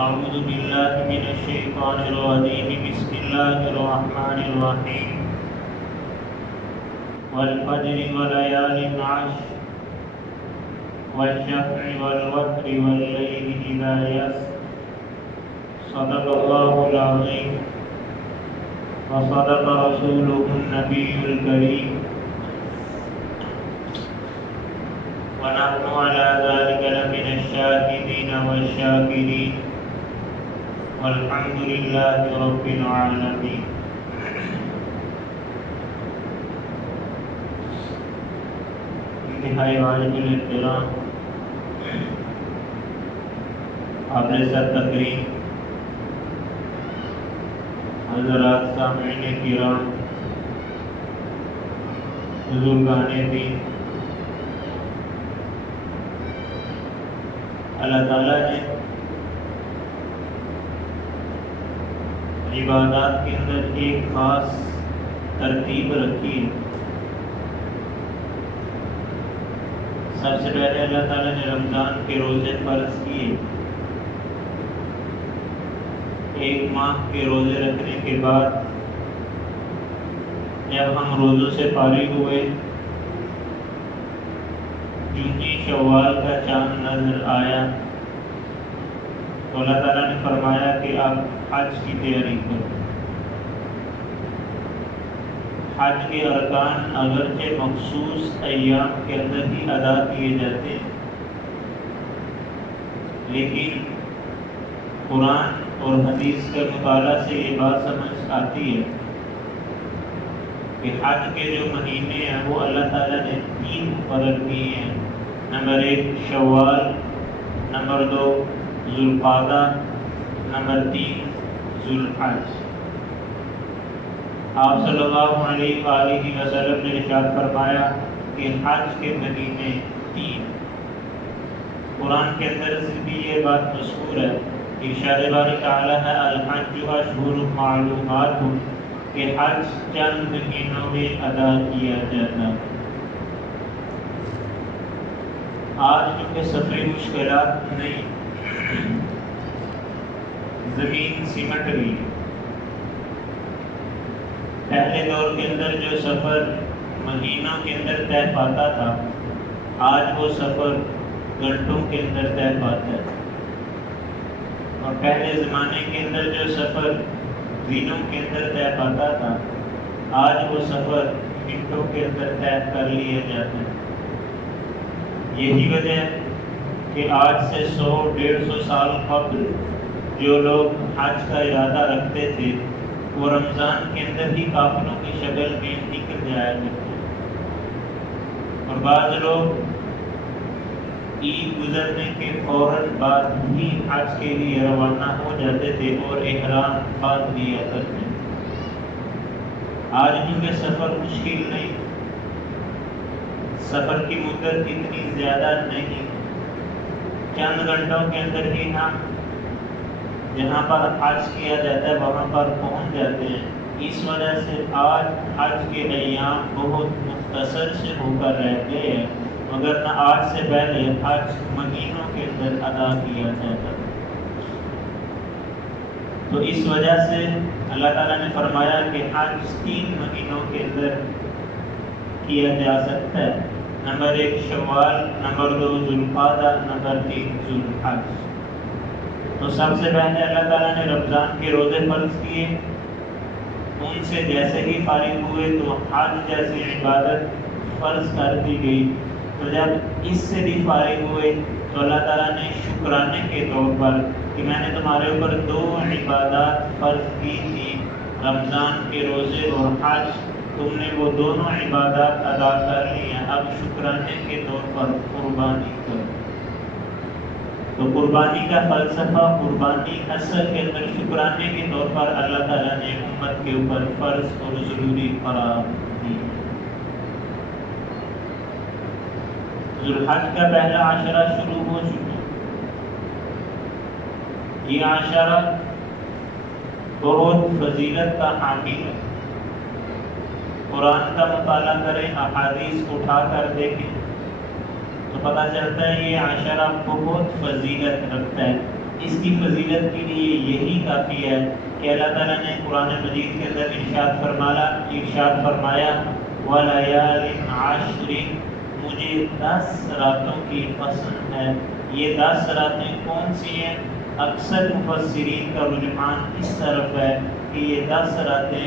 أعوذ بالله من الشيطان الرجيم بسم الله الرحمن الرحيم والفجر وليال عشر والشفع والوتر والليل إذا يسر صدق الله العظيم وصدق رسوله النبي الكريم ونحن على ذلك لمن الشاهدين والشاكرين والحمد لله رب العالمين. انتہائی واجب الاحترام قابل سر تقریم حضرات سامعین کرام بزرگان دین، اللہ تعالیٰ نے عبادات کے اندر ایک خاص ترتیب رکھی ہے۔ سب سے پہلے اللہ تعالیٰ نے رمضان کے روزے فرض کیے۔ ایک ماہ کے روزے رکھنے کے بعد جب ہم روزوں سے فارغ ہوئے، جونہی شوال کا چاند نظر آیا تو اللہ تعالیٰ نے فرمایا کہ آپ حج کی تیاری کرو۔ حج کے ارکان اگرچہ مخصوص ایام کے اندر ہی ادا کیے جاتے ہیں، لیکن قرآن اور حدیث کے مطالعہ سے یہ بات سمجھ آتی ہے کہ حج کے جو مہینے ہیں وہ اللہ تعالیٰ نے 3 مقرر کیے ہیں۔ نمبر 1 شوال، نمبر 2 ذوالقعدہ، نمبر 3 ذوالحج۔ آپ صلی اللہ علیہ وآلہ وسلم نے ارشاد فرمایا کہ حج کے مہینے 3۔ قرآن کے اندر سے بھی یہ بات مذکور ہے، ارشاد باری تعالیٰ ہے الحج اشہر معلومات، کہ حج چند مہینوں میں ادا کیا جاتا ہے۔ آج کیونکہ سفری مشکلات نہیں، زمین سمٹ گئی۔ پہلے دور کے اندر جو سفر مہینوں کے اندر طے پاتا تھا، آج وہ سفر گھنٹوں کے اندر طے پاتا ہے، اور پہلے زمانے کے اندر جو سفر دنوں کے اندر طے پاتا تھا، آج وہ سفر منٹوں کے اندر طے کر لیا جاتا ہے۔ یہی وجہ ہے کہ آج سے 100-150 سال قبل جو لوگ حج کا ارادہ رکھتے تھے وہ رمضان کے اندر ہی قافلوں کی شکل میں نکل جایا کرتے ہیں، اور بعض لوگ عید گزرنے کے فوراً بعد ہی حج کے لیے روانہ ہو جاتے تھے اور احرام باندھ لیا کرتے ہیں۔ آج کیونکہ سفر مشکل نہیں، سفر کی مدت اتنی زیادہ نہیں، چند گھنٹوں کے اندر ہی ہم جہاں پر حج کیا جاتا ہے وہاں پر پہنچ جاتے ہیں۔ اس وجہ سے آج حج کے ایام بہت مختصر سے ہو کر رہ گئے ہیں، مگر نہ آج سے پہلے حج مہینوں کے اندر ادا کیا جاتا ہے۔ تو اس وجہ سے اللہ تعالیٰ نے فرمایا کہ حج 3 مہینوں کے اندر کیا جا سکتا ہے۔ نمبر 1 شوال، نمبر 2 ذوالقعدہ، نمبر 3 ذوالحج۔ تو سب سے پہلے اللہ تعالیٰ نے رمضان کے روزے فرض کیے، ان سے جیسے ہی فارغ ہوئے تو حج جیسی عبادت فرض کر دی گئی۔ تو جب اس سے بھی فارغ ہوئے تو اللہ تعالیٰ نے شکرانے کے طور پر کہ میں نے تمہارے اوپر 2 عبادات فرض کی تھی، رمضان کے روزے اور حج، تم نے وہ دونوں عبادات ادا کر لی ہیں، اب شکرانے کے طور پر قربانی کرو۔ تو قربانی کا فلسفہ، قربانی اصل کے اندر شکرانے کے طور پر اللہ تعالیٰ نے امت کے اوپر فرض اور ضروری قرار دی۔ ذوالحج کا پہلا عشرہ شروع ہو چکا۔ یہ عشرہ بہت فضیلت کا حامل ہے۔ قرآن کا مطالعہ کریں، احادیث اٹھا کر دیکھیں تو پتہ چلتا ہے یہ عشرہ بہت فضیلت رکھتا ہے۔ اس کی فضیلت کے لیے یہی کافی ہے کہ اللہ تعالیٰ نے قرآن مجید کے اندر ارشاد فرمایا وَلَيَالٍ عَشْرٍ، مجھے 10 راتوں کی پسند ہے۔ یہ 10 راتیں کون سی ہیں؟ اکثر مفسرین کا رجحان اس طرف ہے کہ یہ 10 راتیں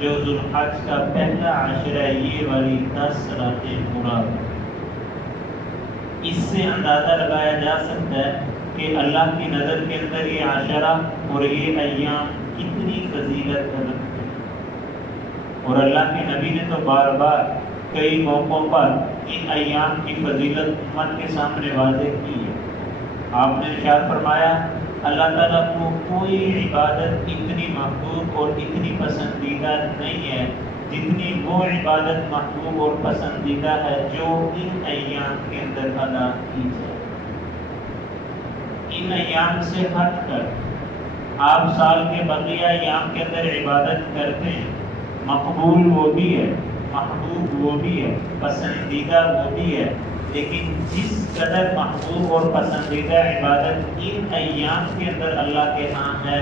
جو ذوالحج کا پہلا عشر ہے، یہ والی 10 راتیں مراد۔ اس سے اندازہ لگایا جا سکتا ہے کہ اللہ کی نظر کے اندر یہ عشرہ اور یہ ایام کتنی فضیلت رکھتے ہیں، اور اللہ کے نبی نے تو بار بار کئی موقعوں پر ان ایام کی فضیلت امت کے سامنے واضح کی ہے۔ آپ نے ارشاد فرمایا اللہ تعالیٰ کو کوئی عبادت اتنی محبوب اور اتنی پسندیدہ نہیں ہے جتنی وہ عبادت محبوب اور پسندیدہ ہے جو ان ایام کے اندر ادا کی جائے۔ ان ایام سے ہٹ کر آپ سال کے بقیہ ایام کے اندر عبادت کرتے ہیں، مقبول وہ بھی ہے، محبوب وہ بھی ہے، پسندیدہ وہ بھی ہے، لیکن جس قدر محبوب اور پسندیدہ عبادت ان ایام کے اندر اللہ کے ہاں ہے،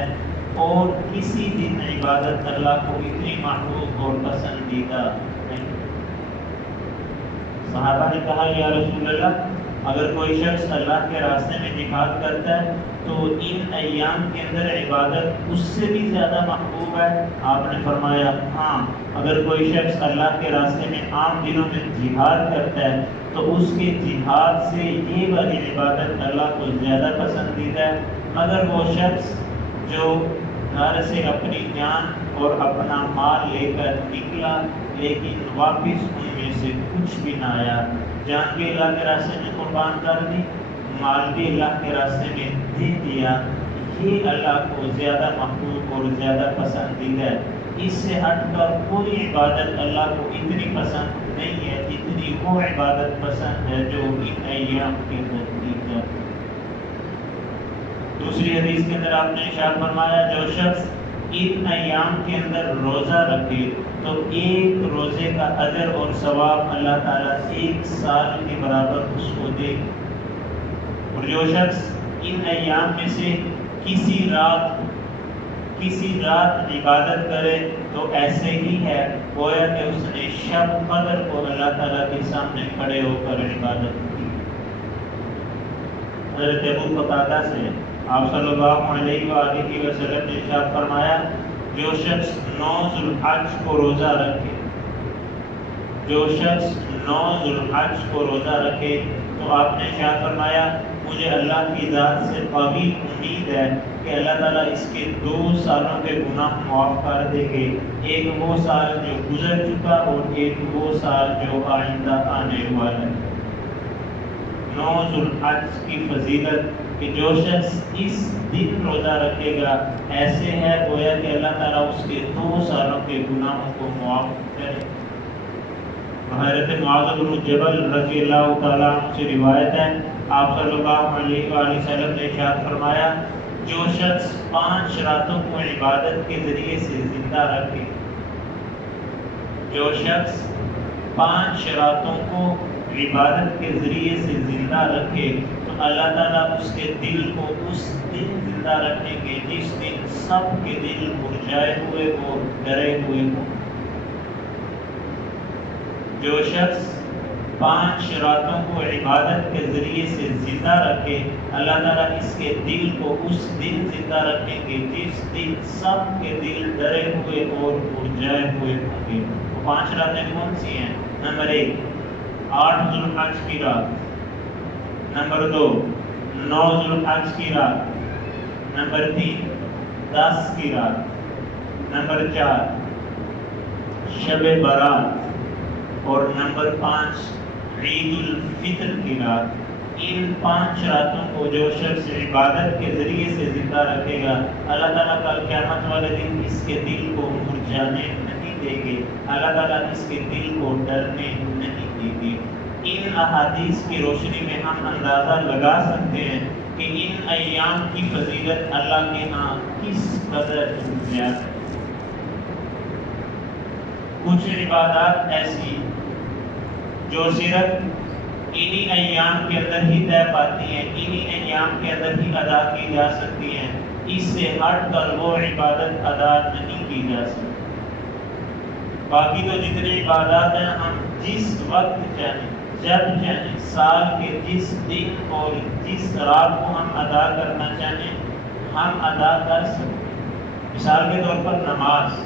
اور کسی دن عبادت اللہ کو اتنی محبوب اور پسندیدہ نہیں۔ صحابہ نے کہا یا رسول اللہ، اگر کوئی شخص اللہ کے راستے میں جہاد کرتا ہے تو ان ایام کے اندر عبادت اس سے بھی زیادہ محبوب ہے؟ آپ نے فرمایا ہاں، اگر کوئی شخص اللہ کے راستے میں عام دنوں میں جہاد کرتا ہے تو اس کے جہاد سے یہ والی عبادت اللہ کو زیادہ پسندیدہ ہے، مگر وہ شخص جو گھر سے اپنی جان اور اپنا مال لے کر نکلا لیکن واپس ان میں سے کچھ بھی نہ آیا، جان بھی اللہ کے راستے میں قربان کر دی، مال بھی اللہ کے راستے میں دے دیا، یہ اللہ کو زیادہ محبوب اور زیادہ پسندیدہ ہے۔ اس سے ہٹ کر کوئی عبادت اللہ کو اتنی پسند نہیں ہے جتنی وہ عبادت پسند ہے جو ان ایام کے اندر کی جاتی ہے۔ دوسری حدیث کے اندر آپ نے ارشاد فرمایا جو شخص ان ایام کے اندر روزہ رکھے تو ایک روزے کا اجر اور ثواب اللہ تعالیٰ 1 سال کے برابر اس کو دے گا، اور جو شخص ان ایام میں سے کسی رات عبادت کرے تو ایسے ہی ہے گویا کہ اس نے شب قدر کو اللہ تعالیٰ کے سامنے کھڑے ہو کر عبادت کی۔ حضرت ابو قتادہ سے آپ صلی اللہ علیہ وآلہ وسلم نے ارشاد فرمایا جو شخص 9 ذوالحج کو روزہ رکھے، جو شخص 9 ذوالحج کو روزہ رکھے تو آپ نے ارشاد فرمایا مجھے اللہ کی ذات سے قوی امید ہے کہ اللہ تعالیٰ اس کے 2 سالوں کے گناہ معاف کر دیں گے، ایک وہ سال جو گزر چکا اور ایک وہ سال جو آئندہ آنے والا ہے۔ 9 ذوالحج کی فضیلت کہ جو شخص اس دن روزہ رکھے گا ایسے ہے گویا کہ اللہ تعالیٰ اس کے 2 سالوں کے گناہوں کو معاف کرے۔ حضرت معاذ بن جبل رضی اللہ تعالیٰ عنہ سے روایت ہے آپ صلی اللہ علیہ وآلہ وسلم نے ارشاد فرمایا جو شخص 5 راتوں کو عبادت کے ذریعے سے زندہ رکھے، جو شخص 5 راتوں کو عبادت کے ذریعے سے زندہ رکھے تو اللہ تعالیٰ اس کے دل کو اس دن زندہ رکھیں گے جس دن سب کے دل مرجھائے ہوئے اور ڈرے ہوئے ہوں۔ جو شخص 5 راتوں کو عبادت کے ذریعے سے زندہ رکھے اللہ تعالیٰ اس کے دل کو اس دن زندہ رکھیں گے جس دن سب کے دل ڈرے ہوئے اور مرجھائے ہوئے ہوں گے۔ وہ 5 راتیں کون سی ہیں؟ نمبر 1 8 ذوالحج کی رات، نمبر 2 9 ذوالحج کی رات، نمبر 3 10 کی رات، نمبر 4 شب برات، اور نمبر 5 عید الفطر کی رات۔ ان 5 راتوں کو جو شخص عبادت کے ذریعے سے زندہ رکھے گا اللہ تعالیٰ کل قیامت والے دن اس کے دل کو مرجھانے نہیں دیں گے، اللہ تعالیٰ اس کے دل کو ڈرنے نہیں دیں گے۔ ان احادیث کی روشنی میں ہم اندازہ لگا سکتے ہیں کہ ان ایام کی فضیلت اللہ کے ہاں کس قدر زیادہ ہے۔ کچھ عبادات ایسی جو صرف انہی ایام کے اندر ہی طے پاتی ہیں، انہی ایام کے اندر ہی ادا کی جا سکتی ہیں، اس سے ہٹ کر وہ عبادت ادا نہیں کی جا سکتی۔ باقی تو جتنی عبادات ہیں ہم جس وقت چاہیں، جب چاہیں، سال کے جس دن اور جس رات کو ہم ادا کرنا چاہیں ہم ادا کر سکتے ہیں۔ مثال کے طور پر نماز،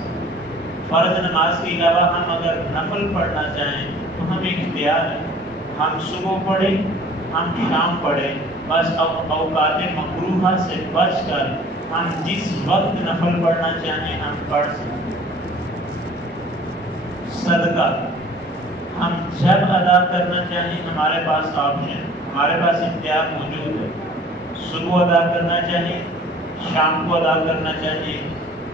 فرض نماز کے علاوہ ہم اگر نفل پڑھنا چاہیں تو ہمیں اختیار ہے، ہم صبح پڑھیں، ہم شام پڑھیں، بس اوقات مکروہہ سے بچ کر ہم جس وقت نفل پڑھنا چاہیں ہم پڑھ سکتے ہیں۔ صدقہ ہم جب ادا کرنا چاہیں ہمارے پاس آپشن، ہمارے پاس اختیار موجود ہے، صبح ادا کرنا چاہیں، شام کو ادا کرنا چاہیں،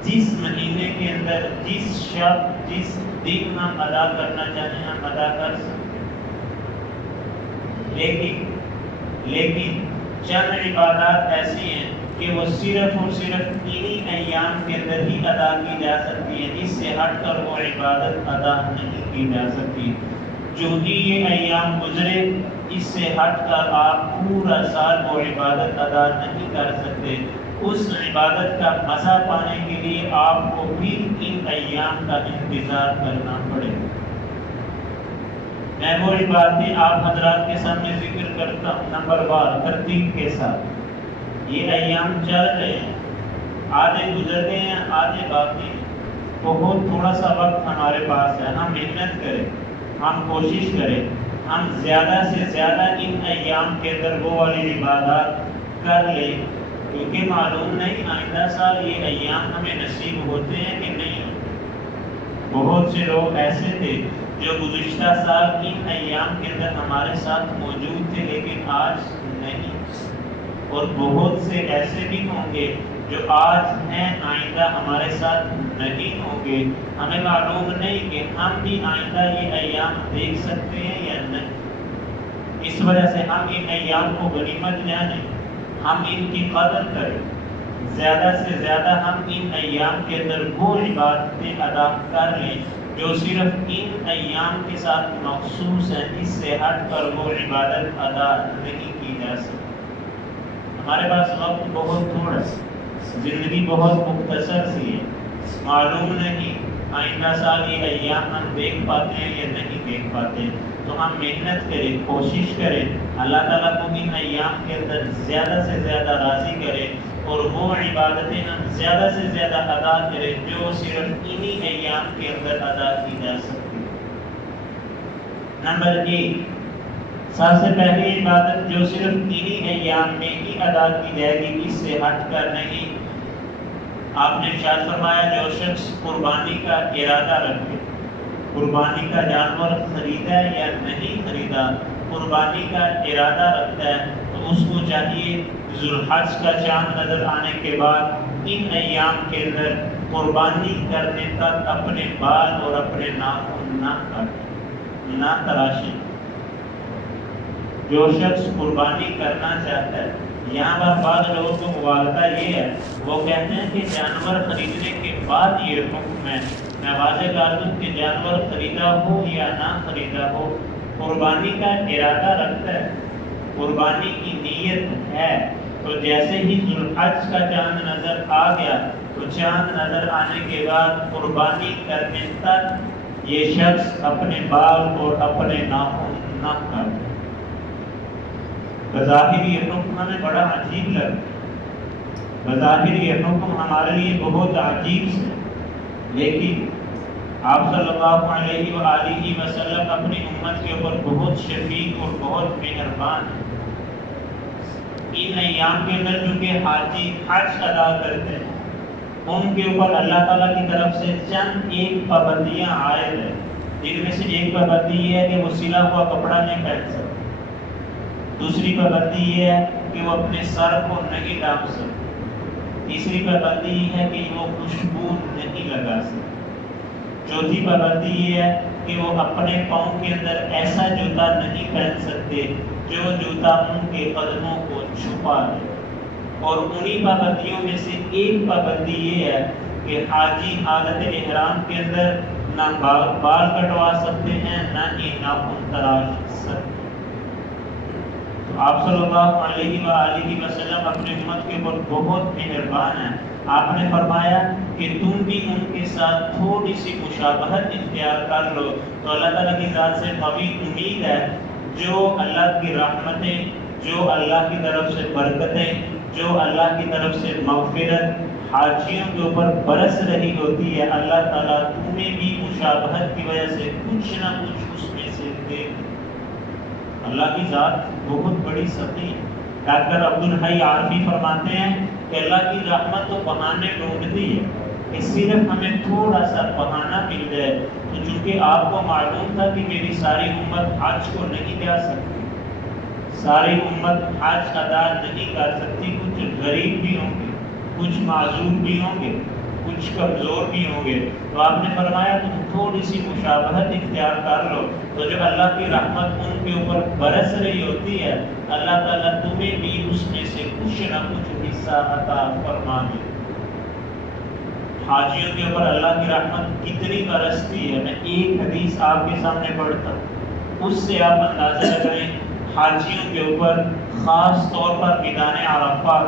جس مہینے کے اندر جس شب جس دن ہم ادا کرنا چاہیں ہم ادا کر سکتے ہیں۔ لیکن چند عبادات ایسی ہیں کہ وہ صرف اور صرف انہی ایام کے اندر ہی ادا کی جا سکتی ہے، اس سے ہٹ کر وہ عبادت ادا نہیں کی جا سکتی۔ جو ہی یہ ایام گزرے اس سے ہٹ کر آپ پورا سال وہ عبادت ادا نہیں کر سکتے۔ اس عبادت کا مزہ پانے کے لیے آپ کو بھی ان ایام کا انتظار کرنا پڑے گا۔ میں وہ عبادتیں آپ حضرات کے سامنے ذکر کرتا ہوں نمبر وار ترتیب کے ساتھ۔ یہ ایام چل رہے ہیں، آدھے گزر گئے ہیں، آدھے باقی ہیں، بہت تھوڑا سا وقت ہمارے پاس ہے، ہم محنت کریں، ہم کوشش کریں، ہم زیادہ سے زیادہ ان ایام کے اندر وہ والی عبادات کر لیں، کیونکہ معلوم نہیں آئندہ سال یہ ایام ہمیں نصیب ہوتے ہیں کہ نہیں ہوتے۔ بہت سے لوگ ایسے تھے جو گزشتہ سال ان ایام کے اندر ہمارے ساتھ موجود تھے لیکن آج نہیں، اور بہت سے ایسے بھی ہوں گے جو آج ہیں آئندہ ہمارے ساتھ نہیں ہوں گے۔ ہمیں معلوم نہیں کہ ہم بھی آئندہ یہ ایام دیکھ سکتے ہیں یا نہیں، اس وجہ سے ہم ان ایام کو غنیمت جانیں، ہم ان کی قدر کریں، زیادہ سے زیادہ ہم ان ایام کے اندر وہ عبادتیں ادا کر لیں جو صرف ان ایام کے ساتھ مخصوص ہیں، اس سے ہٹ کر وہ عبادت ادا نہیں کی جا سکتی۔ ہمارے پاس وقت بہت تھوڑا ہے، زندگی بہت مختصر سی ہے، معلوم نہیں آئندہ سال یہ ایام ہم دیکھ پاتے ہیں یا نہیں دیکھ پاتے، تو ہم محنت کریں، کوشش کریں، اللہ تعالیٰ کو ان ایام کے اندر زیادہ سے زیادہ راضی کریں اور وہ عبادتیں ہم زیادہ سے زیادہ ادا کریں جو صرف انہی ایام کے اندر ادا کی جا سکتی ہے۔ نمبر 1، سب سے پہلی عبادت جو صرف انہی ایام میں ہی ادا کی جائے گی، اس سے ہٹ کر نہیں۔ آپ نے ارشاد فرمایا جو شخص قربانی کا ارادہ رکھے، قربانی کا جانور خریدا یا نہیں خریدا، قربانی کا ارادہ رکھتا ہے تو اس کو چاہیے ذوالحج کا چاند نظر آنے کے بعد ان ایام کے اندر قربانی کرنے تک اپنے بال اور اپنے ناخن نہ کاٹے، نہ تراشے۔ جو شخص قربانی کرنا چاہتا ہے، یہاں پر بعض لوگوں کو مغالطہ یہ ہے، وہ کہتے ہیں کہ جانور خریدنے کے بعد یہ حکم ہے۔ میں واضح کر دوں کہ جانور خریدا ہو یا نہ خریدا ہو، قربانی کا ارادہ رکھتا ہے، قربانی کی نیت ہے، تو جیسے ہی ذوالحج کا چاند نظر آ گیا تو چاند نظر آنے کے بعد قربانی کرنے تک یہ شخص اپنے بال اور اپنے ناخن نہ کاٹے۔ بظاہر یہ حکم ہمیں بڑا عجیب لگتا ہے، بظاہر یہ حکم ہمارے لیے بہت عجیب سے، لیکن آپ صلی اللہ علیہ وآلہ وسلم اپنی امت کے اوپر بہت شفیق اور بہت مہربان ہیں۔ ان ایام کے اندر جو کہ حاجی حج ادا کرتے ہیں ان کے اوپر اللہ تعالیٰ کی طرف سے چند ایک پابندیاں عائد ہیں، جن میں سے ایک پابندی یہ ہے کہ وہ سلا ہوا کپڑا نہیں پہن سکتے، دوسری پابندی یہ ہے کہ وہ اپنے سر کو نہیں ڈھانپ سکتے، تیسری پابندی یہ ہے کہ وہ خوشبو نہیں لگا سکتے، چوتھی پابندی یہ ہے کہ وہ اپنے پاؤں کے اندر ایسا جوتا نہیں پہن سکتے جو جوتا ان کے قدموں کو چھپا دے، اور انہی پابندیوں میں سے ایک پابندی یہ ہے کہ حاجی حالت احرام کے اندر نہ بال کٹوا سکتے ہیں، نہ ہی ناخن تراش سکتے ہیں۔ آپ صلی اللہ علیہ وآلہ وسلم اپنے امت کے اوپر بہت مہربان ہیں. آپ نے فرمایا کہ تم بھی ان کے ساتھ تھوڑی سی مشابہت اختیار کر لو تو اللہ تعالیٰ کی ذات سے قوی امید ہے. جو اللہ کی رحمتیں، جو اللہ کی طرف سے برکتیں، جو اللہ کی طرف سے مغفرت حاجیوں کے اوپر برس رہی ہوتی ہے، اللہ تعالیٰ تمہیں بھی مشابہت کی وجہ سے کچھ نہ کچھ اس میں سے دے. اللہ کی ذات بہت بڑی سخی ہے. ڈاکٹر عبدالحی عارفی فرماتے ہیں کہ اللہ کی رحمت تو بہانے ڈھونڈتی ہے کہ صرف ہمیں تھوڑا سا بہانہ مل جائے. تو چونکہ آپ کو معلوم تھا کہ میری ساری امت حج کو نہیں جا سکتی، ساری امت حج ادا نہیں کر سکتی، کچھ غریب بھی ہوں گے، کچھ معذور بھی ہوں گے، کچھ کمزور بھی ہوں گے، تو آپ نے فرمایا تم تھوڑی سی مشابہت اختیار کر لو تو جو اللہ کی رحمت ان کے اوپر برس رہی ہوتی ہے، اللہ تعالیٰ تمہیں بھی اس میں سے کچھ نہ کچھ حصہ عطا فرما دے. حاجیوں کے اوپر اللہ کی رحمت کتنی برستی ہے. میں ایک حدیث آپ کے سامنے پڑھتا ہوں، اس سے آپ اندازہ لگائیں حاجیوں کے اوپر خاص طور پر میدان عرفات،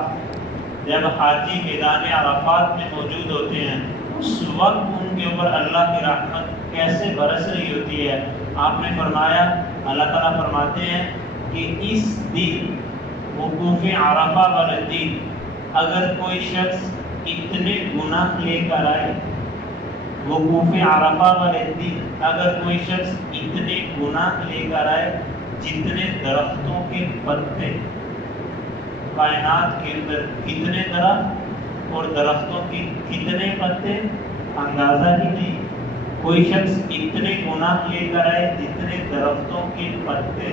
جب حاجی میدان عرفات میں موجود ہوتے ہیں اس وقت ان کے اوپر اللہ کی رحمت کیسے برس رہی ہوتی ہے. آپ نے فرمایا، اللہ تعالیٰ فرماتے ہیں کہ اس دن وقوف عرفہ والے دن اگر کوئی شخص اتنے گناہ لے کر آئے، وقوف عرفہ والے دن اگر کوئی شخص اتنے گناہ لے کر آئے جتنے درختوں کے پتے، کائنات کے اندر کتنے درخت اور درختوں کے کتنے پتے اندازہ ہی نہیں. کوئی شخص اتنے گناہ لے کر آئے جتنے درختوں کے پتے.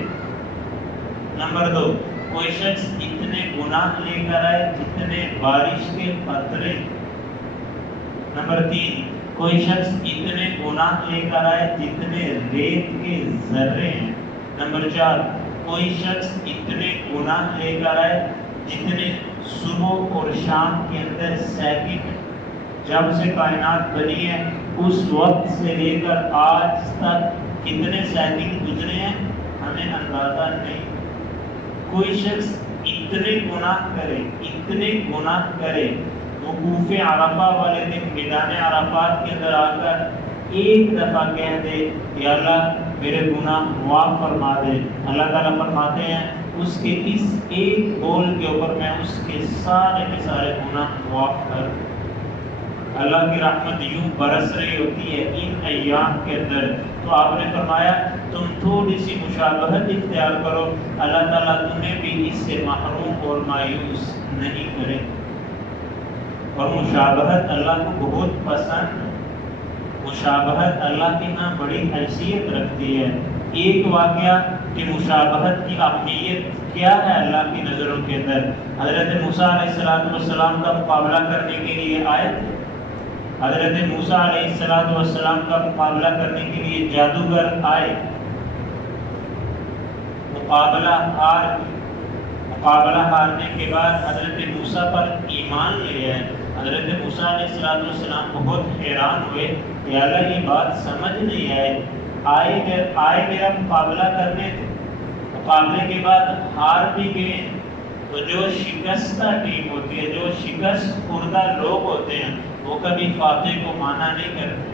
نمبر 2، کوئی شخص اتنے گناہ لے کر آئے جتنے بارش کے قطرے. نمبر 3، کوئی شخص اتنے گناہ لے کر آئے جتنے ریت کے ذرے ہیں. نمبر 4، کوئی شخص اتنے گناہ لے کر آئے جتنے صبح اور شام کے اندر سیکنڈ، جب سے کائنات بنی ہے اس وقت سے لے کر آج تک کتنے سیکنڈ گزرے ہیں ہمیں اندازہ نہیں. کوئی شخص اتنے گناہ کرے وقوف عرفہ والے دن میدان عرفات کے اندر آ کر ایک دفعہ کہہ دے یا اللہ میرے گناہ معاف فرما دے. اللہ تعالیٰ فرماتے ہیں اس کے اس ایک بول کے اوپر میں اس کے سارے گناہ معاف کر. اللہ کی رحمت یوں برس رہی ہوتی ہے ان ایام کے اندر. تو آپ نے فرمایا تم تھوڑی سی مشابہت اختیار کرو، اللہ تعالیٰ تمہیں بھی اس سے محروم اور مایوس نہیں کرے. اور مشابہت اللہ کو بہت پسند ہے، مشابہت اللہ کے ہاں بڑی حیثیت رکھتی ہے. ایک واقعہ کہ مشابہت کی اہمیت کیا ہے اللہ کی نظروں کے اندر. حضرت موسیٰ علیہ السلام کا مقابلہ کرنے کے لیے آئے تھے. حضرت موسیٰ علیہ السلام کا مقابلہ کرنے کے لیے جادوگر آئے، مقابلہ ہارنے کے بعد حضرت موسیٰ پر ایمان لے آئے. حضرت موسیٰ علیہ السلام بہت حیران ہوئے کہ اللہ یہ بات سمجھ نہیں آئے میرا مقابلہ کرنے تھے، مقابلے کے بعد ہار بھی گئے. تو جو شکستہ ٹیم ہوتی ہے، جو شکست خوردہ لوگ ہوتے ہیں، وہ کبھی فاتح کو مانا نہیں کرتے،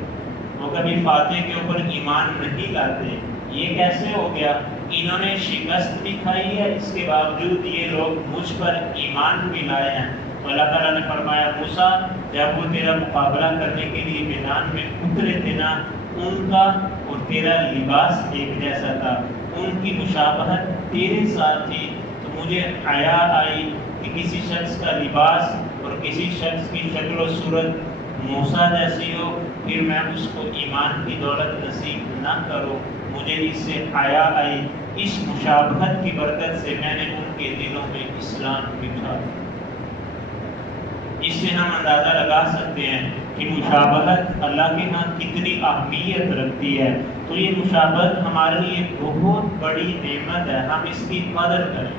وہ کبھی فاتح کے اوپر ایمان نہیں لاتے. یہ کیسے ہو گیا؟ انہوں نے شکست بھی کھائی ہے، اس کے باوجود یہ لوگ مجھ پر ایمان بھی لائے ہیں. تو اللہ تعالیٰ نے فرمایا موسیٰ جب وہ تیرا مقابلہ کرنے کے لیے میدان میں اترے تھے نا، ان کا اور تیرا لباس ایک جیسا تھا، ان کی مشابہت تیرے ساتھ تھی. تو مجھے حیا آئی کہ کسی شخص کا لباس اور کسی شخص کی شکل و صورت موسیٰ جیسی ہو، پھر میں اس کو ایمان کی دولت نصیب نہ کروں. مجھے اس سے حیا آئی. اس مشابہت کی برکت سے میں نے ان کے دلوں میں اسلام بٹھا. اس سے ہم اندازہ لگا سکتے ہیں کہ مشابہت اللہ کے ہاں کتنی اہمیت رکھتی ہے. تو یہ مشابہت ہمارے لیے بہت بڑی نعمت ہے، ہم اس کی قدر کریں.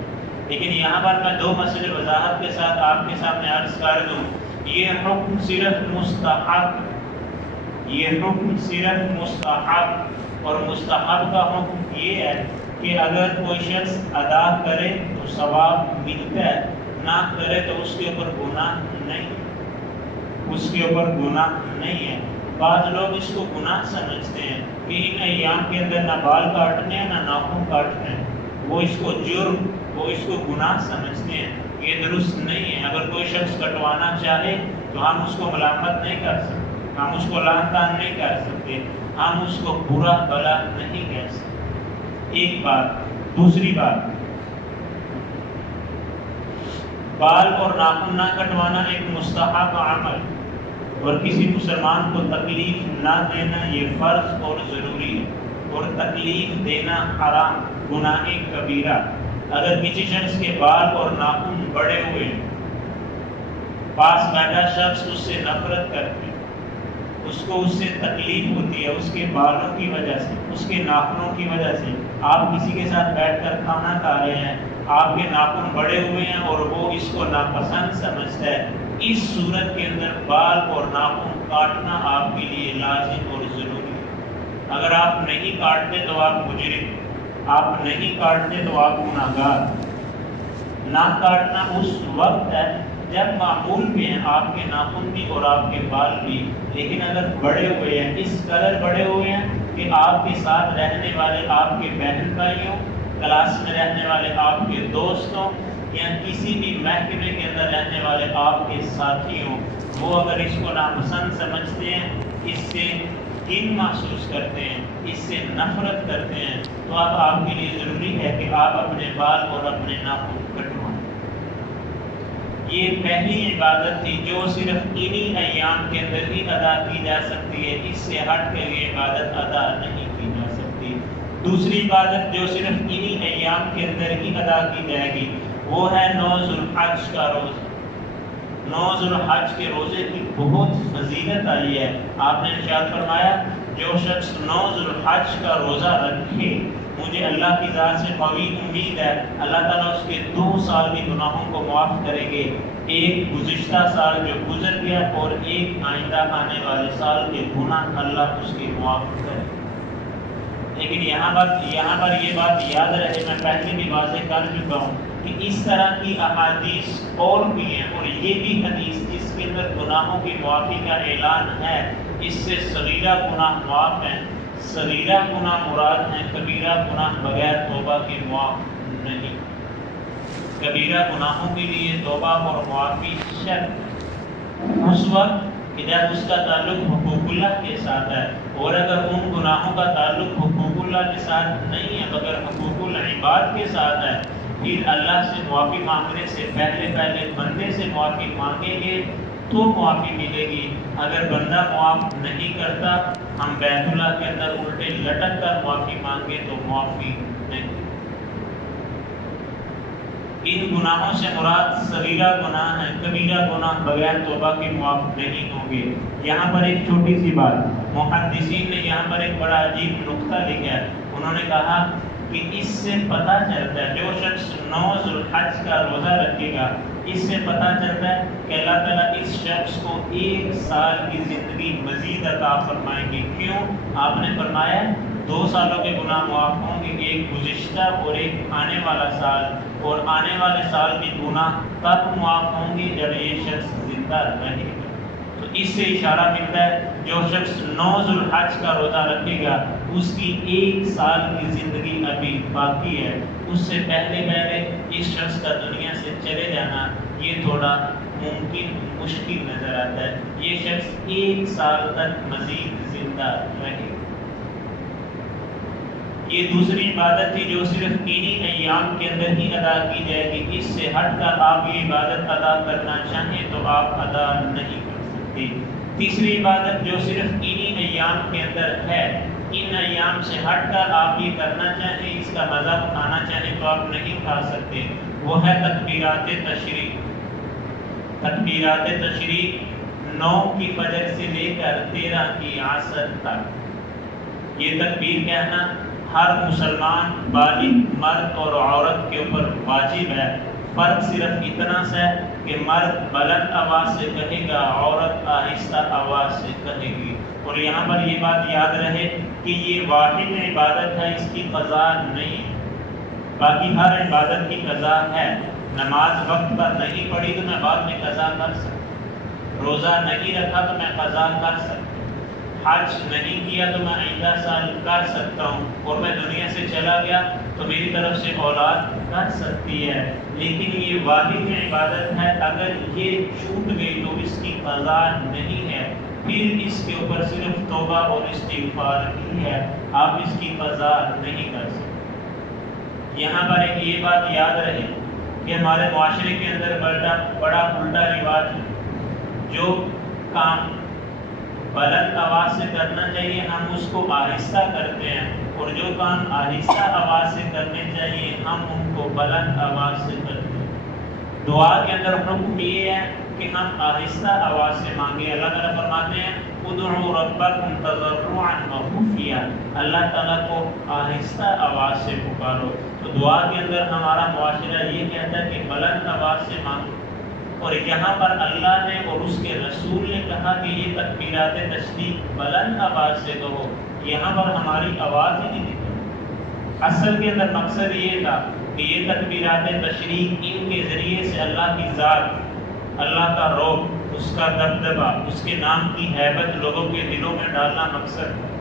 لیکن یہاں پر میں دو مسئلے وضاحت کے ساتھ آپ کے سامنے عرض کر دوں. یہ حکم صرف مستحب، یہ حکم صرف مستحب، اور مستحب کا حکم یہ ہے کہ اگر کوئی شخص ادا کرے تو ثواب ملتا ہے، نہ کرے تو اس کے اوپر گناہ نہیں، اس کے اوپر گناہ نہیں ہے۔ بعض لوگ اس کو گناہ سمجھتے ہیں کہ ان ایام کے اندر نہ بال کاٹنے ہیں نہ ناخن کاٹنے ہیں، وہ اس کو جرم، وہ اس کو گناہ سمجھتے ہیں۔ یہ درست نہیں ہے۔ اگر کوئی شخص کٹوانا چاہے تو ہم اس کو ملامت نہیں کر سکتے، ہم اس کو لعن طعن نہیں کر سکتے، ہم اس کو برا بھلا نہیں کہہ سکتے۔ ایک بات۔ دوسری بات، بال اور ناخن نہ کٹوانا ایک مستحب عمل، اور کسی مسلمان کو تکلیف نہ دینا یہ فرض اور ضروری ہے، اور تکلیف دینا حرام، گناہ کبیرہ۔ اگر کسی شخص کے بال اور ناخن بڑے ہوئے ہیں، پاس بیٹھا شخص اس سے نفرت کرتے ہیں، اس کو اس سے تکلیف ہوتی ہے، اس کے بالوں کی وجہ سے، اس کے ناخنوں کی وجہ سے، آپ کسی کے ساتھ بیٹھ کر کھانا کھا رہے ہیں، آپ کے ناخن بڑے ہوئے ہیں اور وہ اس کو ناپسند سمجھتا ہے، اس صورت کے اندر بال اور ناخن کاٹنا آپ کے لیے لازم اور ضروری ہے۔ اگر آپ نہیں کاٹتے تو آپ مجرم، آپ نہیں کاٹتے تو آپ گناہگار۔ نہ کاٹنا اس وقت ہے جب معمول پہ ہیں آپ کے ناخن بھی اور آپ کے بال بھی، لیکن اگر بڑے ہوئے ہیں، اس قدر بڑے ہوئے ہیں کہ آپ کے ساتھ رہنے والے آپ کے بہن بھائیوں، کلاس میں رہنے والے آپ کے دوستوں، یا کسی بھی محکمے کے اندر رہنے والے آپ کے ساتھی ہوں، وہ اگر اس کو ناپسند سمجھتے ہیں، اس سے گن محسوس کرتے ہیں، اس سے نفرت کرتے ہیں، تو اب آپ کے لیے ضروری ہے کہ آپ اپنے بال اور اپنے ناخن کٹوائیں۔ یہ پہلی عبادت تھی جو صرف انہی ایام کے اندر ہی ادا کی جا سکتی ہے، اس سے ہٹ کے یہ عبادت ادا نہیں کی جا سکتی۔ دوسری عبادت جو صرف انہی ایام کے اندر ہی ادا کی جائے گی وہ ہے 9 ذو الحج کا روزہ۔ 9 ذو الحج کے روزے کی بہت فضیلت آئی ہے۔ آپ نے ارشاد فرمایا جو شخص 9 ذو الحج کا روزہ رکھے، مجھے اللہ کی ذات سے قوی امید ہے اللہ تعالیٰ اس کے 2 سال کے گناہوں کو معاف کریں گے، ایک گزشتہ سال جو گزر گیا اور ایک آئندہ آنے والے سال کے گناہ اللہ اس کے معاف کرے۔ لیکن یہاں پر یہ بات یاد رہے، میں پہلے بھی واضح کر چکا ہوں کہ اس طرح کی احادیث اور بھی ہیں، اور یہ بھی حدیث جس کے اندر گناہوں کی معافی کا اعلان ہے، اس سے صغیرہ گناہ معاف ہیں، صغیرہ گناہ مراد ہیں، کبیرہ گناہ بغیر توبہ کے معاف نہیں۔ کبیرہ گناہوں کے لیے توبہ اور معافی شرط اس وقت کہ جب اس کا تعلق حقوق اللہ کے ساتھ ہے، اور اگر ان گناہوں کا تعلق حقوق اللہ کے ساتھ نہیں ہے مگر حقوق العباد کے ساتھ ہے، پھر اللہ سے معافی مانگنے سے پہلے بندے سے معافی مانگیں گے تو معافی ملے گی۔ اگر بندہ معاف نہیں کرتا، ہم بیت اللہ کے اندر الٹے لٹک کر معافی مانگے تو معافی نہیں۔ ان گناہوں سے مراد صغیرہ گناہ ہیں، کبیرہ گناہ بغیر توبہ کے معاف نہیں ہوں گے۔ یہاں پر ایک چھوٹی سی بات، محدثین نے یہاں پر ایک بڑا عجیب نقطہ لکھا ہے۔ انہوں نے کہا کہ اس سے پتہ چلتا ہے جو شخص 9 ذو الحج کا روزہ رکھے گا، اس سے پتہ چلتا ہے کہ اللہ تعالیٰ اس شخص کو 1 سال کی زندگی مزید عطا فرمائیں گے۔ کیوں؟ آپ نے فرمایا 2 سالوں کے گناہ معاف ہوں گے، ایک گزشتہ اور ایک آنے والا سال، اور آنے والے سال کے گناہ تب معاف ہوں گے جب یہ شخص زندہ رہے گا۔ تو اس سے اشارہ ملتا ہے جو شخص 9 ذو الحج کا روزہ رکھے گا اس کی 1 سال کی زندگی ابھی باقی ہے، اس سے پہلے اس شخص کا دنیا سے چلے جانا یہ تھوڑا مشکل نظر آتا ہے۔ یہ شخص 1 سال تک مزید زندہ رہے گا۔ یہ دوسری عبادت تھی جو صرف انہی ایام کے اندر ہی ادا کی جائے گی، اس سے ہٹ کر آپ یہ عبادت ادا کرنا چاہیں تو آپ ادا نہیں کر سکتے۔ تیسری عبادت جو صرف انہی ایام کے اندر ہے، ان ایام سے ہٹ کر آپ یہ کرنا چاہیں، اس کا مزہ اٹھانا چاہیں تو آپ نہیں اٹھا سکتے، وہ ہے تکبیرات تشریق۔ تکبیرات تشریق 9 کی فجر سے لے کر 13 کی عصر تک، یہ تکبیر کہنا ہر مسلمان بالغ مرد اور عورت کے اوپر واجب ہے۔ فرق صرف اتنا سا ہے کہ مرد بلند آواز سے کہے گا، عورت آہستہ آواز سے کہے گی۔ اور یہاں پر یہ بات یاد رہے کہ یہ واحد عبادت ہے، اس کی قضا نہیں ہے۔ باقی ہر عبادت کی قضا ہے. نماز وقت پر نہیں پڑھی تو میں بعد میں قضا کر سکتا، روزہ نہیں رکھا تو میں قضا کر سکتا، حج نہیں کیا تو میں آئندہ سال کر سکتا ہوں، اور میں دنیا سے چلا گیا تو میری طرف سے اولاد کر سکتی ہے. لیکن یہ واحد عبادت ہے، اگر یہ چھوٹ گئی تو اس کی قضا نہیں ہے، پھر اس کے اوپر صرف توبہ اور استغفار ہی ہے، آپ اس کی قضا نہیں کر سکتے. یہاں پر ایک یہ بات یاد رہے کہ ہمارے معاشرے کے اندر بڑا الٹا رواج ہے. جو کام بلند آواز سے کرنا چاہیے ہم اس کو آہستہ کرتے ہیں، اور جو کام آہستہ آواز سے کرنے چاہیے ہم ان کو بلند آواز سے کرتے ہیں. دعا کے اندر حکم یہ ہے کہ ہم آہستہ آواز سے مانگیں. اللہ تعالیٰ فرماتے ہیں ادعوا ربکم تضرعا وخفیا، اللہ تعالیٰ کو آہستہ آواز سے پکارو. تو دعا کے اندر ہمارا معاشرہ یہ کہتا ہے کہ بلند آواز سے مانگو، اور یہاں پر اللہ نے اور اس کے رسول نے کہا کہ یہ تکبیرات تشریق بلند آواز سے کہو. یہاں پر ہماری آواز ہی نہیں نکلی. اصل کے اندر مقصد یہ تھا کہ یہ تکبیرات تشریق ان کے ذریعے سے اللہ کی ذات، اللہ کا رعب، اس کا دبدبہ، اس کے نام کی ہیبت لوگوں کے دلوں میں ڈالنا مقصد ہے.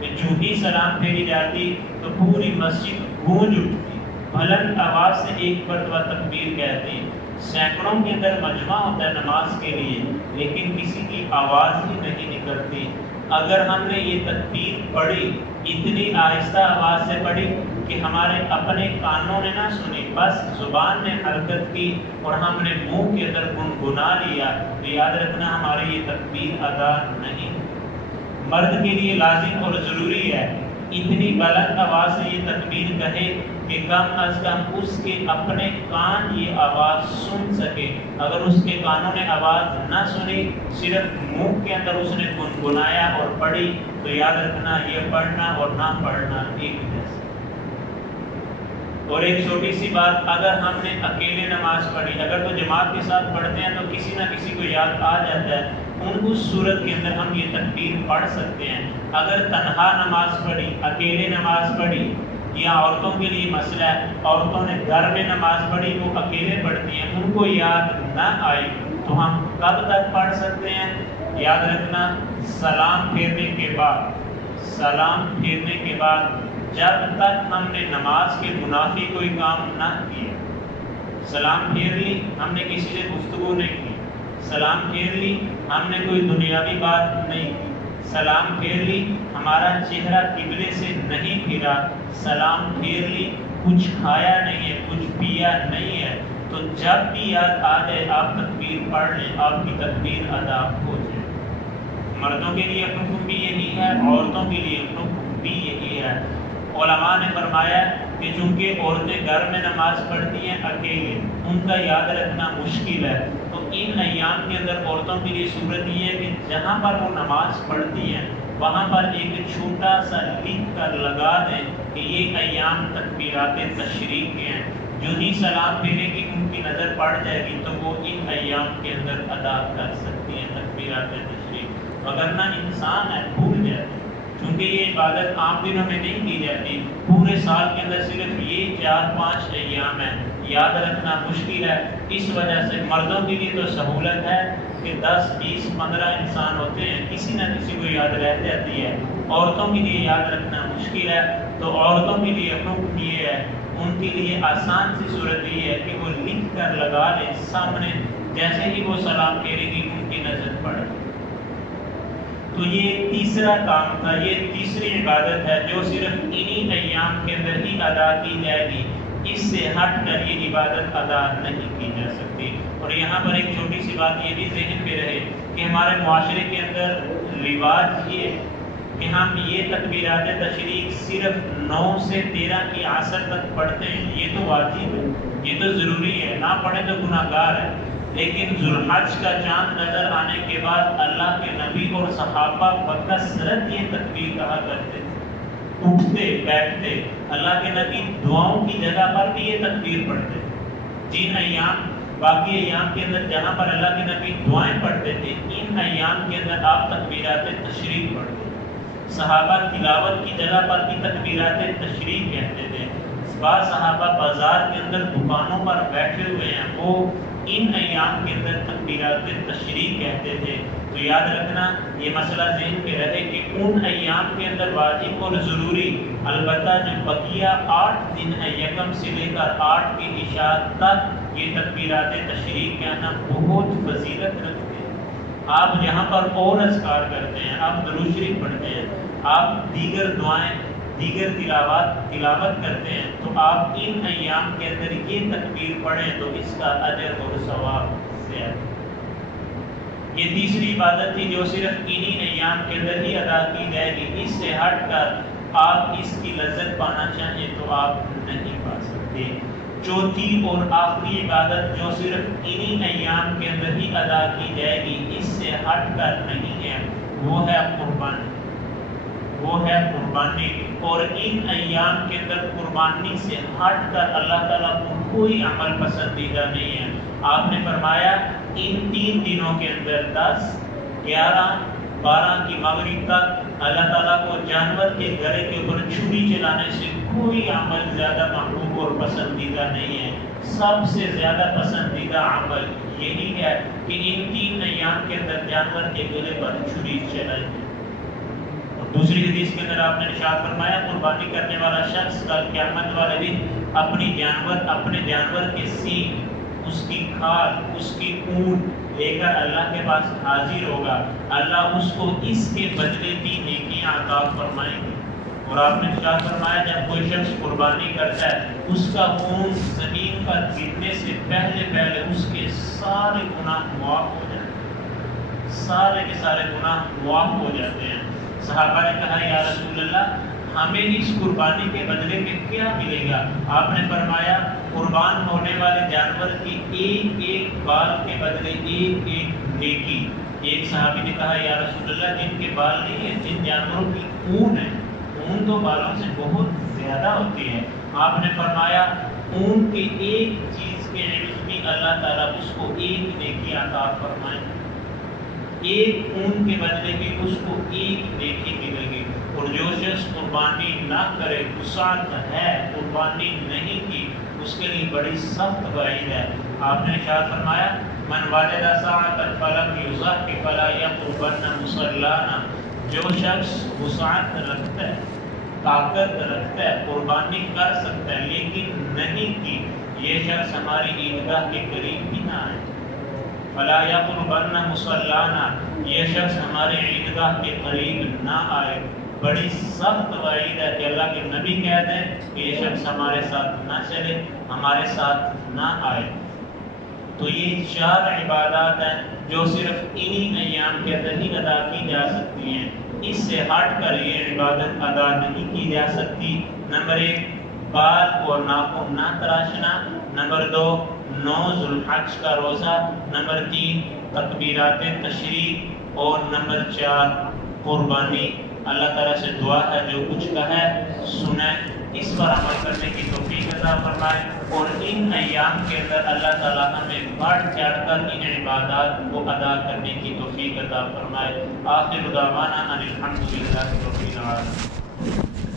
کہ جو ہی سلام پھیری جاتی تو پوری مسجد گونج اٹھتی، بلند آواز سے ایک مرتبہ تکبیر کہتی. سینکڑوں کے اندر مجمع ہوتا ہے نماز کے لیے، لیکن کسی کی آواز ہی نہیں نکلتی. اگر ہم نے یہ تکبیر پڑھی، اتنی آہستہ آواز سے پڑھی کہ ہمارے اپنے کانوں نے نہ سنی، بس زبان نے حرکت کی اور ہم نے منہ کے اندر گنگنا لیا، تو یاد رکھنا ہماری یہ تکبیر ادا نہیں. مرد کے لیے لازم اور ضروری ہے اتنی بلند آواز سے یہ تکبیر کہے کہ کم از کم اس کے اپنے کان یہ آواز سن سکے. اگر اس کے کانوں نے آواز نہ سنی، صرف منہ کے اندر اس نے گنگنایا اور پڑھی، تو یاد رکھنا یہ پڑھنا اور نہ پڑھنا ایک جیسا. اور ایک چھوٹی سی بات، اگر ہم نے اکیلے نماز پڑھی، اگر تو جماعت کے ساتھ پڑھتے ہیں تو کسی نہ کسی کو یاد آ جاتا ہے، اس صورت کے اندر ہم یہ تکبیر پڑھ سکتے ہیں. اگر تنہا نماز پڑھی، اکیلے نماز پڑھی، یا عورتوں کے لیے مسئلہ ہے، عورتوں نے گھر میں نماز پڑھی، وہ اکیلے پڑھتی ہیں، ان کو یاد نہ آئی تو ہم کب تک پڑھ سکتے ہیں؟ یاد رکھنا سلام پھیرنے کے بعد. سلام پھیرنے کے بعد جب تک ہم نے نماز کے منافی کوئی کام نہ کیا. سلام پھیر لی، ہم نے کسی سے گفتگو نہیں کی، سلام پھیر لی، ہم نے کوئی دنیاوی بات نہیں کی، سلام پھیر لی، ہمارا چہرہ قبلے سے نہیں پھرا، سلام پھیر لی، کچھ کھایا نہیں ہے، کچھ پیا نہیں ہے، تو جب بھی یاد آ جائے آپ تکبیر پڑھ لیں، آپ کی تکبیر ادا ہو جائے. مردوں کے لیے حکم بھی یہی ہے، عورتوں کے لیے حکم بھی یہی ہے. علماء نے فرمایا کہ چونکہ عورتیں گھر میں نماز پڑھتی ہیں اکیلے، ان کا یاد رکھنا مشکل ہے، تو ان ایام کے اندر عورتوں کے لیے صورت یہ ہے کہ جہاں پر وہ نماز پڑھتی ہیں وہاں پر ایک چھوٹا سا لکھ کر لگا دیں کہ یہ ایام تکبیرات تشریق کے ہیں. جو ہی سلام پھیرے گی ان کی نظر پڑ جائے گی تو وہ ان ایام کے اندر ادا کر سکتی ہیں تکبیرات تشریق. وگرنہ انسان ہے بھول جاتے ہیں، کیونکہ یہ عبادت عام دنوں میں نہیں کی جاتی، پورے سال کے اندر صرف یہ 4-5 ایام ہیں. یاد رکھنا مشکل ہے. اس وجہ سے مردوں کے لیے تو سہولت ہے کہ 10, 20, 15 انسان ہوتے ہیں، کسی نہ کسی کو یاد رہ جاتی ہے. عورتوں کے لیے یاد رکھنا مشکل ہے، تو عورتوں کے لیے حکم یہ ہے، ان کے لیے آسان سی صورت یہ ہے کہ وہ لکھ کر لگا لیں سامنے، جیسے ہی وہ سلام پھیرے گی ان کی نظر پڑے. تو یہ تیسرا کام تھا، یہ تیسری عبادت ہے جو صرف انہی ایام کے اندر ہی ادا کی جائے گی. اس سے ہٹ کر یہ عبادت ادا نہیں کی جا سکتی. اور یہاں پر ایک چھوٹی سی بات یہ بھی ذہن میں رہے کہ ہمارے معاشرے کے اندر رواج یہ کہ ہم یہ تکبیرات تشریق صرف 9 سے 13 کی عصر تک پڑھتے ہیں. یہ تو واجب ہے، یہ تو ضروری ہے، نہ پڑھے تو گناہ گار ہے. لیکن ذوالحج کا چاند نظر آنے کے بعد اللہ کے نبی اور صحابہ بکثرت یہ تکبیر کہا کرتے تھے، اٹھتے بیٹھتے. اللہ کے نبی دعاؤں کی جگہ پر بھی یہ تکبیر پڑھتے تھے. جن ایام باقی ایام کے اندر جہاں پر اللہ کے نبی دعائیں پڑھتے تھے، ان ایام کے اندر آپ تکبیرات تشریق پڑھتے تھے. صحابہ تلاوت کی جگہ پر بھی تکبیرات تشریق کہتے تھے. بعض صحابہ بازار کے اندر دکانوں پر بیٹھے ہوئے ہیں، وہ ان ایام کے اندر تکبیرات تشریق کہتے تھے۔ تو یاد رکھنا یہ مسئلہ ذہن پہ رہے کہ ان ایام کے اندر واجب اور ضروری، البتہ جو بقیہ 8 دن ہے، یکم سے لے کر 8 کے عشاء تک، یہ تکبیرات تشریق کہنا بہت فضیلت رکھتے ہیں۔ آپ جہاں پر اور اذکار کرتے ہیں، آپ درود شریف پڑھتے ہیں، آپ دیگر دعائیں، دیگر تلاوت کرتے ہیں، تو آپ ان ایام کے اندر یہ تکبیر پڑھیں تو اس کا اجر اور ثواب زیادہ۔ یہ تیسری عبادت تھی جو صرف انہی ایام کے اندر ہی ادا کی جائے گی، اس سے ہٹ کر آپ اس کی لذت پانا چاہیں تو آپ نہیں پا سکتے۔ چوتھی اور آخری عبادت جو صرف انہی ایام کے اندر ہی ادا کی جائے گی، اس سے ہٹ کر نہیں ہے، وہ ہے قربانی، وہ ہے قربانی۔ اور ان ایام کے اندر قربانی سے ہٹ کر اللہ تعالیٰ کو کوئی عمل پسندیدہ نہیں ہے۔ آپ نے فرمایا ان 3 دنوں کے اندر 10، 11، 12 کی مغرب تک اللہ تعالیٰ کو جانور کے گلے کے اوپر چھری چلانے سے کوئی عمل زیادہ محبوب اور پسندیدہ نہیں ہے۔ سب سے زیادہ پسندیدہ عمل یہی ہے کہ ان 3 ایام کے اندر جانور کے گلے پر چھری چلائیں۔ دوسری حدیث کے اندر آپ نے ارشاد فرمایا قربانی کرنے والا شخص کل قیامت والے دن اپنے جانور کے سینگ، اس کی کھال، اس کی اون لے کر اللہ کے پاس حاضر ہوگا۔ اللہ اس کو اس کے بدلے کی نیکیاں عطا فرمائیں گے۔ اور آپ نے ارشاد فرمایا جب کوئی شخص قربانی کرتا ہے، اس کا خون زمین پر گرنے سے پہلے اس کے سارے گناہ معاف ہو جاتے ہیں، سارے کے سارے گناہ معاف ہو جاتے ہیں۔ صحابہ نے کہا یا رسول اللہ ہمیں اس قربانی کے بدلے میں کیا ملے گا؟ آپ نے فرمایا قربان ہونے والے جانور کی ایک ایک بال کے بدلے ایک ایک نیکی۔ ایک صحابی نے کہا یا رسول اللہ جن کے بال نہیں ہیں، جن جانوروں کی اون ہے، اون تو بالوں سے بہت زیادہ ہوتی ہے، آپ نے فرمایا اون کے ایک چیز کے عوض میں اللہ تعالیٰ اس کو ایک نیکی عطا فرمائیں، ایک اون کے بدلے میں اس کو ایک نیکی ملے گی۔ اور جو شخص قربانی نہ کرے، وسعت ہے قربانی نہیں کی، اس کے لیے بڑی سخت وعید ہے۔ آپ نے ارشاد فرمایا من وجد ساعة فلم يضحك فلا يقربن مصلانا، جو شخص وسعت رکھتا ہے، طاقت رکھتا ہے، قربانی کر سکتا ہے لیکن نہیں کی، یہ شخص ہماری عیدگاہ کے قریب بھی نہ آئے۔ فلا يقربن مصلانا، یہ شخص ہمارے عیدگاہ کے قریب نہ آئے۔ بڑی سخت وعید ہے کہ اللہ کے نبی کہتے ہیں کہ یہ شخص ہمارے ساتھ نہ چلے، ہمارے ساتھ نہ آئے۔ تو یہ 4 عبادات ہیں جو صرف انہی ایام کے اندر ہی ادا کی جا سکتی ہیں، اس سے ہٹ کر یہ عبادت ادا نہیں کی جا سکتی۔ نمبر 1 بال اور ناخن نہ تراشنا، نمبر 2 9 ذو الحج کا روزہ، نمبر 3 تکبیرات تشریق، اور نمبر 4 قربانی۔ اللہ تعالیٰ سے دعا ہے جو کچھ کہا ہے سنیں، اس پر عمل کرنے کی توفیق عطا فرمائے، اور ان ایام کے اندر اللہ تعالیٰ ہمیں بڑھ چڑھ کر ان عبادات کو ادا کرنے کی توفیق عطا فرمائے۔ آخر دعوانا ان الحمد للہ رب العالمین۔